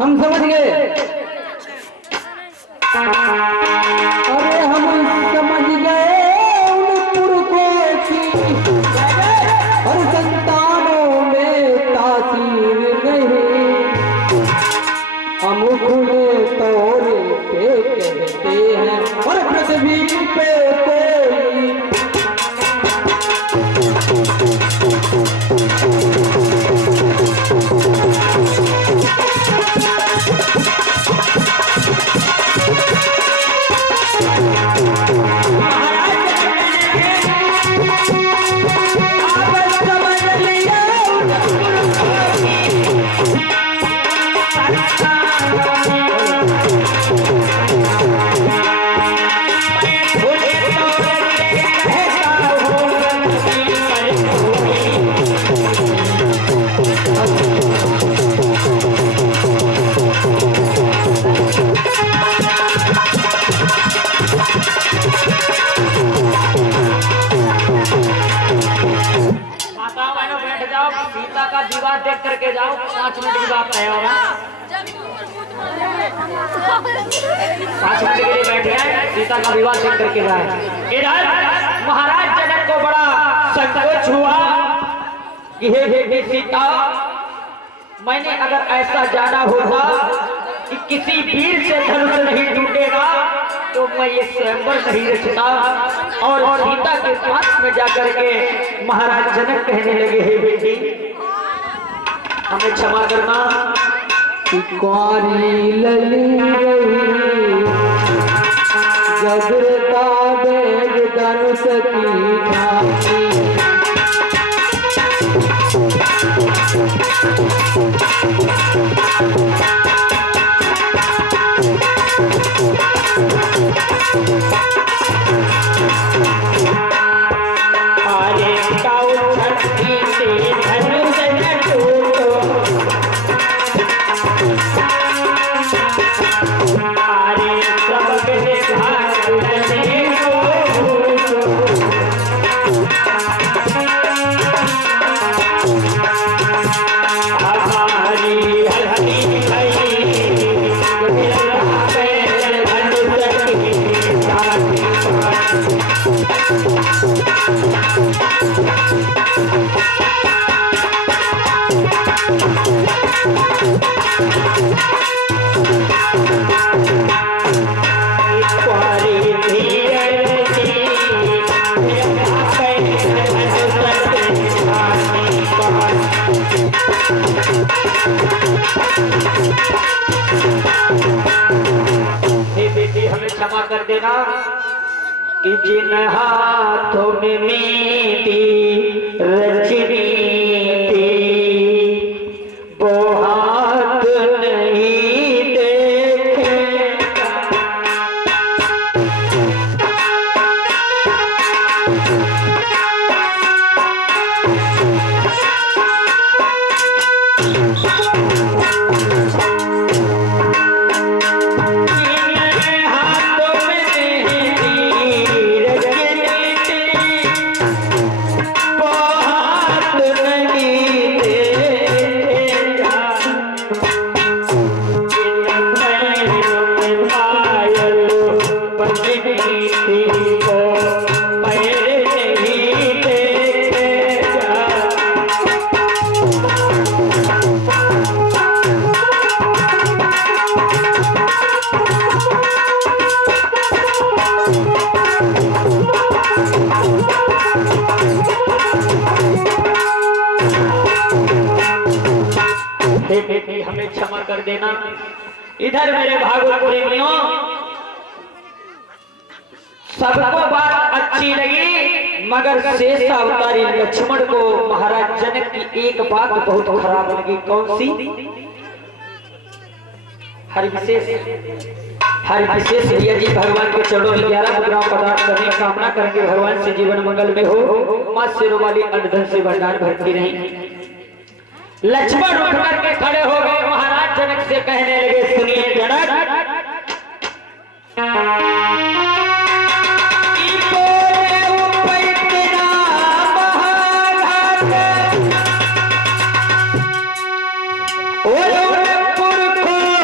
हम समझ गए। अरे हम समझ गए उन पुरखों की और संतानों में तासीर नहीं। हम खुले तौर पे कहते हैं और पृथ्वी पे कोई सीता का विवाह देख करके जाओ। 5 मिनट की बात है और 5 मिनट के लिए बैठे हैं। सीता का विवाह देख करके जाए। इधर महाराज जनक को बड़ा संकोच हुआ कि हे बेटी सीता, मैंने अगर ऐसा जाना होगा कि किसी वीर से धनुष नहीं टूटेगा तो मैं ये स्वयंवर नहीं रचता। और सीता के पास में जाकर के महाराज जनक कहने लगे, हे बेटी हमें क्षमा करना। कुंवारी लली रही जगरता बेग धनुष की झांकी। आरे काऊ छठी से धनुष न टूटो, आरे सबके भाग लगे को हमारी हल्दी भई क्षमा कर देना कि जिन हाथों में मेरी रचनी थी वो हाथ नहीं देखे। हमें क्षमा कर देना। इधर मेरे भागवत प्रेमियों, सबको बात अच्छी लगी मगर शेष अवतारी लक्ष्मण को महाराज जनक की एक बात बहुत खराब लगी। कौन सी? हरिविशेष भैया जी भगवान के चरणों में 11 मुद्राओं प्रदान करने की कामना करेंगे। भगवान से जीवन मंगल में हो, मां शेरों वाली अन्नधन से भंडार भरती रही। लक्ष्मण उठ करके खड़े हो गए, महाराज जनक से कहने लगे, सुनिए जनक, पुरखों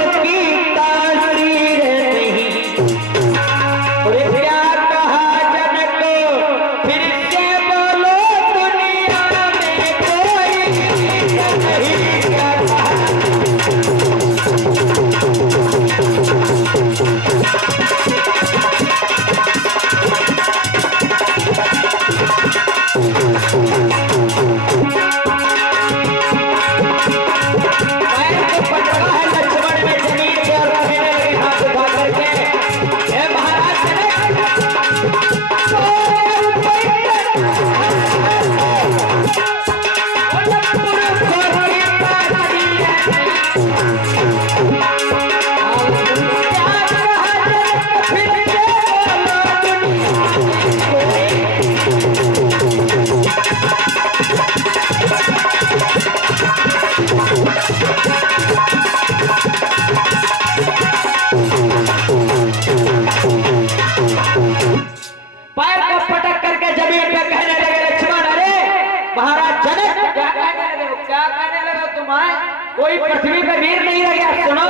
पृथ्वी पे वीर नहीं रह गया। सुनो,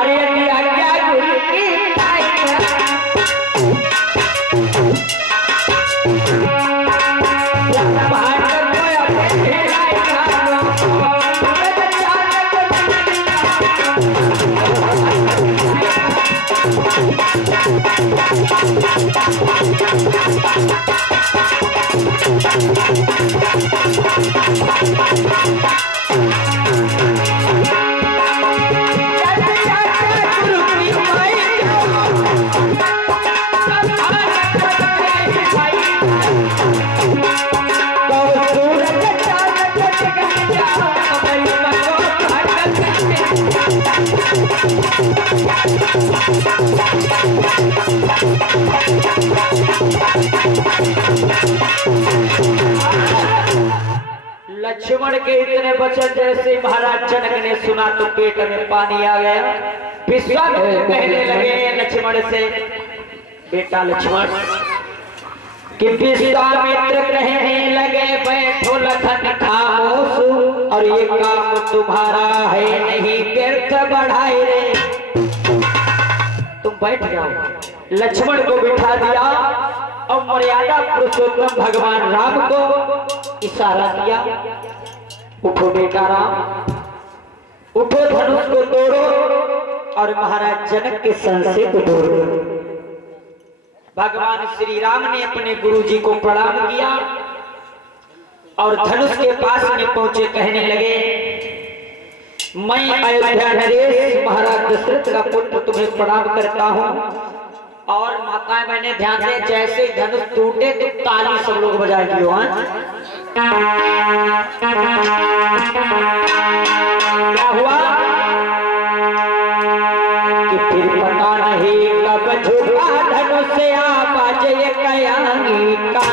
अरे यदि आज्ञा गुरु की लक्ष्मण के इतने वचन जैसे महाराज जनक ने सुना तो पेट में पानी आ गया। विश्वामित्र कहने लगे लक्ष्मण से, बेटा लक्ष्मण, कि विश्वामित्र कहने लगे बैठो लखन खामोश, और ये काम तुम्हारा है नहीं व्यर्थ बढ़ाए रे। तुम बैठ जाओ। लक्ष्मण को बिठा दिया और मर्यादा पुरुषोत्तम भगवान राम को इशारा दिया, उठो बेटा राम, उठो, धनुष को तोड़ो और महाराज जनक के सर से को तोड़ो। भगवान श्री राम ने अपने गुरुजी को प्रणाम किया और धनुष के पास में पहुंचे, कहने लगे, मैं अयोध्या नरेश महाराज दशरथ का पुत्र तुम्हें प्रणाम करता हूँ। और माताएं मैंने ध्यान से, जैसे धनुष टूटे तो ताली सब लोग बजा दियो। क्या हुआ कि फिर पता नहीं कब झुका धनुष से आवाज ये कयांगी का।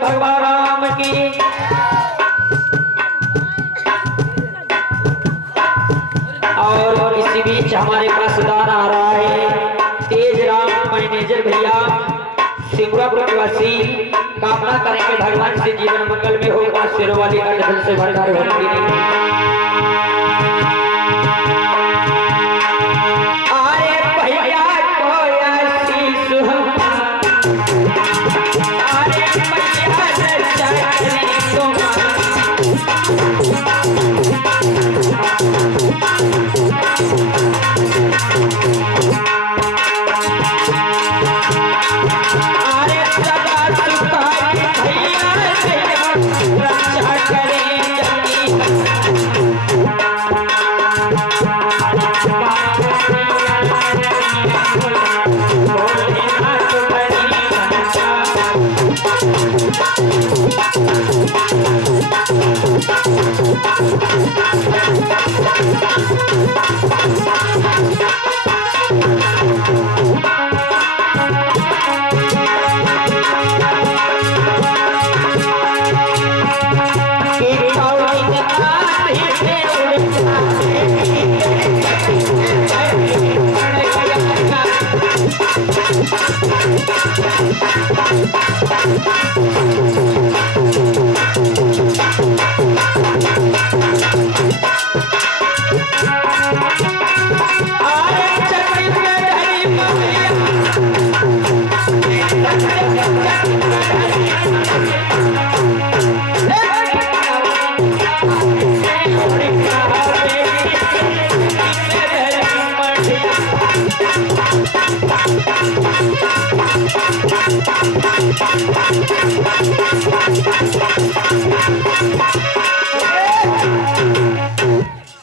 भगवान राम की। और इसी बीच हमारे पास दान आ रहा है, तेज राम मैनेजर भैया सिंगुरापुर निवासी, कामना करेंगे भगवान से जीवन मंगल में होगा, शेरों वाली का धन से भरदार होगी।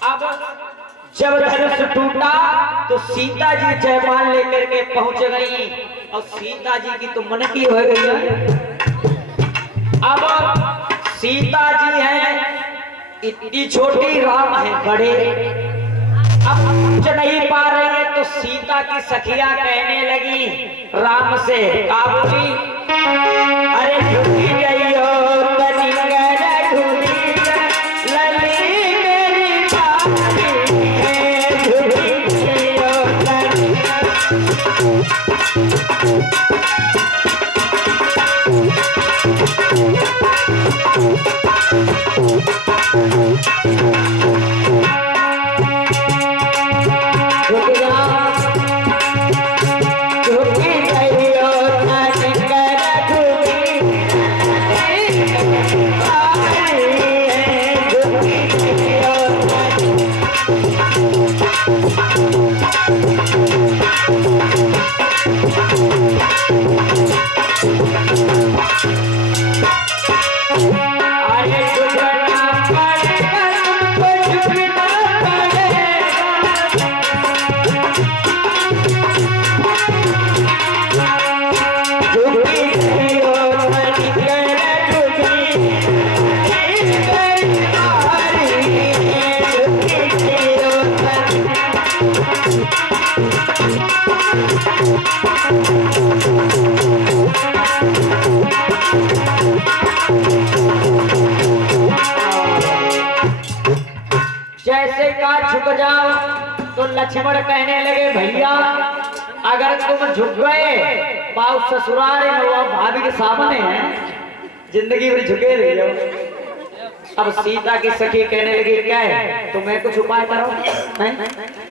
अब जब धनुष टूटा तो सीता जी जयमाल लेकर के पहुंच गई और सीता जी की तो मन की हो गई है। अब सीता जी है इतनी छोटी, राम है बड़े, अब पहुंच नहीं पा रहे हैं तो सीता की सखिया कहने लगी राम से, काबुली अरे झुकी जाइयो कनिंगर झुकी लली मेरी बाती है, झुकी जाइयो जैसे का झुक जाओ तो लक्ष्मण कहने लगे भैया अगर तुम झुक गए पाव ससुराल भाभी के सामने है, जिंदगी भर झुके रह जाओ। अब सीता की सखी कहने लगी क्या है तुम्हें कुछ उपाय करो। नहीं?